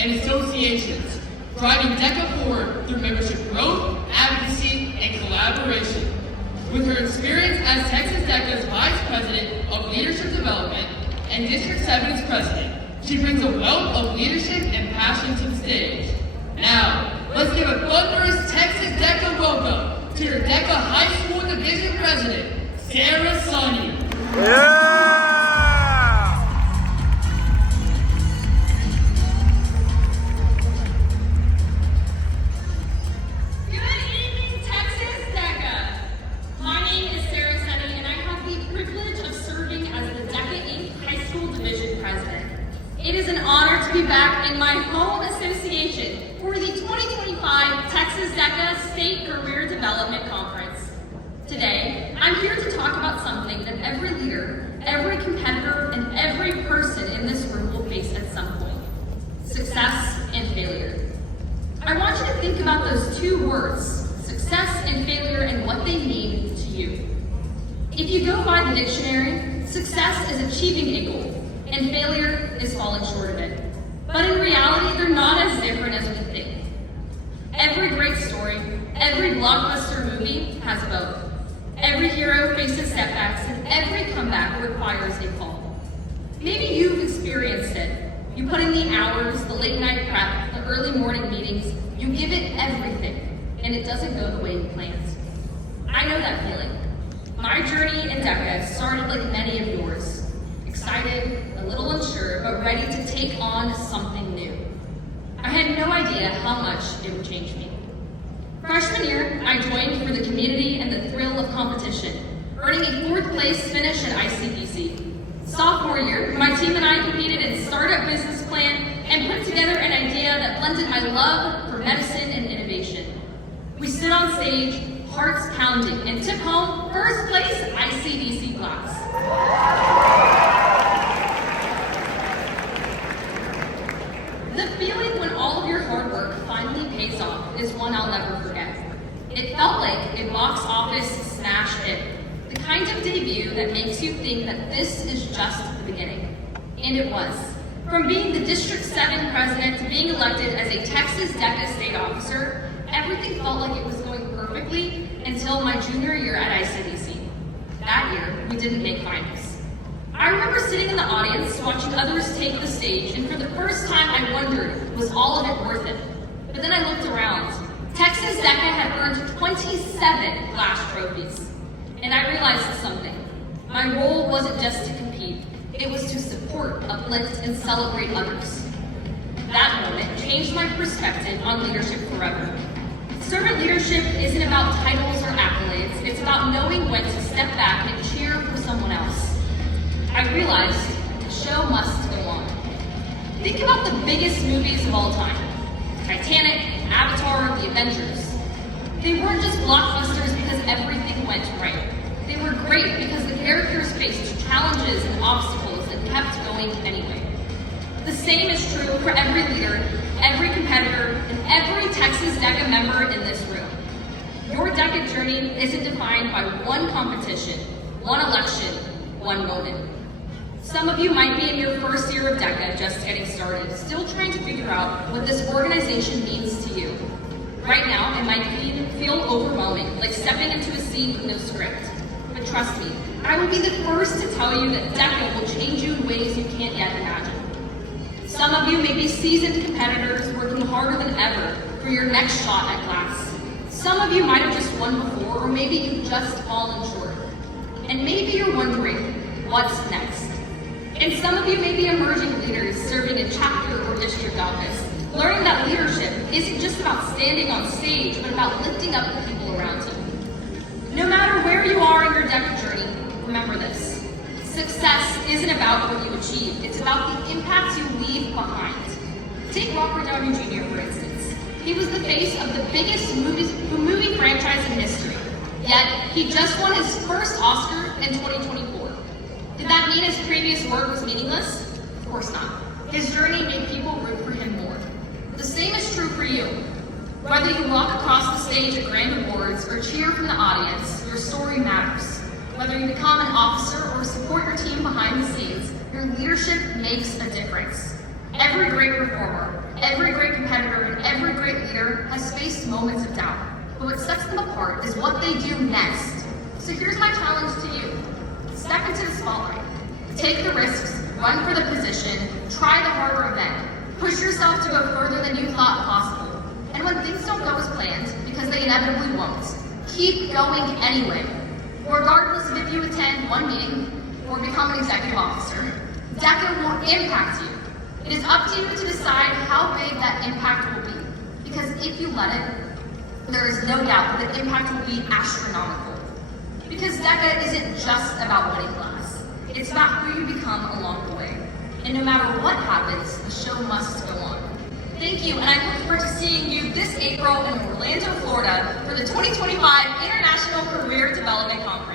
and associations, driving DECA forward through membership growth, advocacy, and collaboration. With her experience as Texas DECA's Vice President of Leadership Development and District 7's President, she brings a wealth of leadership and passion to the stage. Now, let's give a thunderous Texas DECA welcome to your DECA High School Division President, Sarah Sonny. Yeah! It is an honor to be back in my home association for the 2025 Texas DECA State Career Development Conference. Today, I'm here to talk about something that every leader, every competitor, and every person in this room will face at some point: success and failure. I want you to think about those two words, success and failure, and what they mean to you. If you go by the dictionary, success is achieving a goal, and failure is falling short of it. But in reality, they're not as different as we think. Every great story, every blockbuster movie has both. Every hero faces setbacks, and every comeback requires a fall. Maybe you've experienced it. You put in the hours, the late night prep, the early morning meetings, you give it everything, and it doesn't go the way you planned. I know that feeling. My journey in DECA started like many of yours. Excited, a little unsure, but ready to take on something new. I had no idea how much it would change me. Freshman year, I joined for the community and the thrill of competition, earning a 4th place finish at ICDC. Sophomore year, my team and I competed in Startup Business Plan and put together an idea that blended my love for medicine and innovation. We stood on stage, hearts pounding, and took home 1st place ICDC class. The feeling when all of your hard work finally pays off is one I'll never forget. It felt like a box office smash hit, the kind of debut that makes you think that this is just the beginning. And it was. From being the District 7 president to being elected as a Texas DECA state officer, everything felt like it was going perfectly until my junior year at ICDC. That year, we didn't make finals. I remember sitting in the audience, watching others take the stage, and for the first time I wondered, was all of it worth it? But then I looked around. Texas DECA had earned 27 Flash trophies. And I realized something. My role wasn't just to compete, it was to support, uplift, and celebrate others. That moment changed my perspective on leadership forever. Servant leadership isn't about titles or accolades, it's about knowing when to step back and cheer for someone else. I realized the show must go on. Think about the biggest movies of all time: Titanic, Avatar, The Avengers. They weren't just blockbusters because everything went right. They were great because the characters faced challenges and obstacles and kept going anyway. The same is true for every leader, every competitor, and every Texas DECA member in this room. Your DECA journey isn't defined by one competition, one election, one moment. Some of you might be in your first year of DECA, just getting started, still trying to figure out what this organization means to you. Right now, it might feel overwhelming, like stepping into a scene with no script. But trust me, I will be the first to tell you that DECA will change you in ways you can't yet imagine. Some of you may be seasoned competitors working harder than ever for your next shot at glass. Some of you might have just won before, or maybe you've just fallen short. And maybe you're wondering, what's next? And some of you may be emerging leaders serving in chapter or district office, learning that leadership isn't just about standing on stage, but about lifting up the people around you. No matter where you are in your DECA journey, remember this: success isn't about what you achieve, it's about the impact you leave behind. Take Robert Downey Jr., for instance. He was the face of the biggest movie franchise in history, yet he just won his first Oscar in 2024. Did that mean his previous work was meaningless? Of course not. His journey made people root for him more. The same is true for you. Whether you walk across the stage at grand awards or cheer from the audience, your story matters. Whether you become an officer or support your team behind the scenes, your leadership makes a difference. Every great performer, every every great leader has faced moments of doubt, but what sets them apart is what they do next. So here's my challenge to you. Step into the spotlight. Take the risks, run for the position, try the harder event. Push yourself to go further than you thought possible. And when things don't go as planned, because they inevitably won't, keep going anyway. Regardless of if you attend one meeting or become an executive officer, DECA will impact you. It is up to you to decide how big that impact will be. Because if you let it, there is no doubt that the impact will be astronomical. Because DECA isn't just about winning class. It's about who you become along the way. And no matter what happens, the show must go on. Thank you, and I look forward to seeing you this April in Orlando, Florida for the 2025 International Career Development Conference.